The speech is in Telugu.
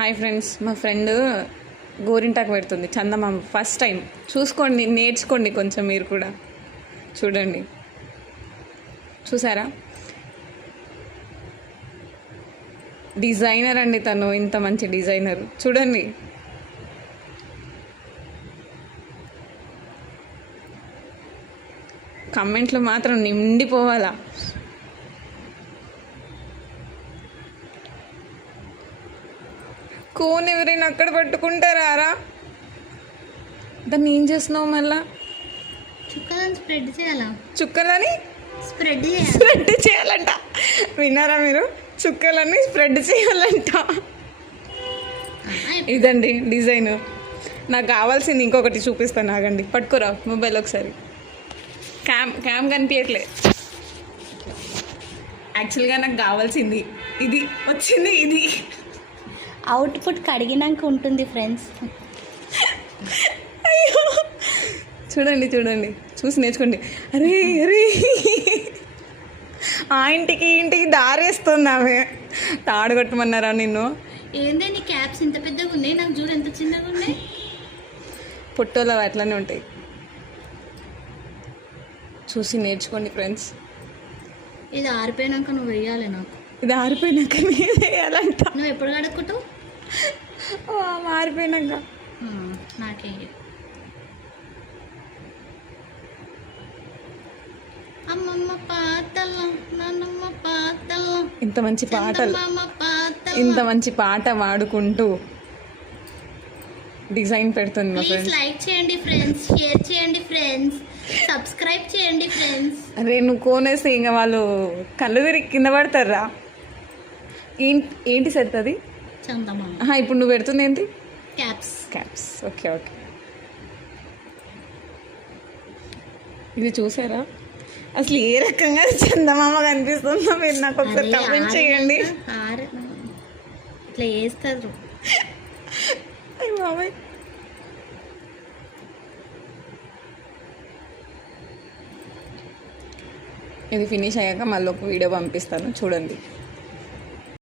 హాయ్ ఫ్రెండ్స్, మా ఫ్రెండ్ గోరింటాకు పెడుతుంది చందమామ ఫస్ట్ టైం. చూసుకోండి, నేర్చుకోండి కొంచెం మీరు కూడా. చూడండి, చూసారా? డిజైనర్ అండి తను, ఇంత మంచి డిజైనర్. చూడండి, కమెంట్లు మాత్రం నిండిపోవాలా. కోన్ ఎవరైనా అక్కడ పట్టుకుంటారా? దాన్ని ఏం చేస్తున్నావు మళ్ళా? చుక్కలని స్ప్రెడ్ చేయాలా? చుక్కలని స్ప్రెడ్ చేయాలంట. విన్నారా మీరు? చుక్కలని స్ప్రెడ్ చేయాలంట. ఇదండి డిజైన్. నాకు కావాల్సింది ఇంకొకటి చూపిస్తాను, ఆగండి. పట్టుకోరా మొబైల్ ఒకసారి. క్యామ్ కనిపించట్లే. యాక్చువల్గా నాకు కావాల్సింది ఇది వచ్చింది. ఇది అవుట్పుట్ కడిగినాక ఉంటుంది ఫ్రెండ్స్. అయ్యో, చూడండి చూడండి, చూసి నేర్చుకోండి. అరే అరే, ఆ ఇంటికి దారేస్తుంది ఆమె. తాడు కట్టమన్నారా నిన్ను? ఏందే నీ క్యాప్స్ ఇంత పెద్దగా ఉన్నాయి, నాకు చూడు ఎంత చిన్నగా ఉన్నాయి. పొట్టోలో అట్లనే ఉంటాయి. చూసి నేర్చుకోండి ఫ్రెండ్స్. ఇది ఆరిపోయినాక నువ్వు వేయాలి నాకు. ఇది ఆరిపోయినాక నేను వేయాలంట. నువ్వు ఎప్పుడు కడుక్కుంటావు? ఆరిపోయినాక నాకే. అమ్మమ్మ పాతల్లో నాన్నమ్మ పాతల్లో ఇంత మంచి పాటలు, పాతల్లో ఇంత మంచి పాట పాడుకుంటూ డిజైన్ పెడుతుంది మా ప్లీజ్ ఫ్రెండ్స్. లైక్ చేయండి ఫ్రెండ్స్, షేర్ చేయండి ఫ్రెండ్స్, సబ్స్క్రైబ్ చేయండి ఫ్రెండ్స్. అరే నువ్వు కోనేస్తే ఇంకా వాళ్ళు కళ్ళు తిరిగి కింద పడతారా? ఏంటి సెట్ అది? చందమామ. ఇప్పుడు నువ్వు పెడుతుంది ఏంటి? క్యాప్స్. Okay okay. ఇది చూసారా? అసలు ఏ రకంగా చందమామ కనిపిస్తుందో మీరు నాకు ఒకసారి కామెంట్ చేయండి. ఇట్లా వేస్తారు. అయ్య బాబాయ్, ఇది ఫినిష్ అయ్యాక మళ్ళీ ఒక వీడియో పంపిస్తాను, చూడండి.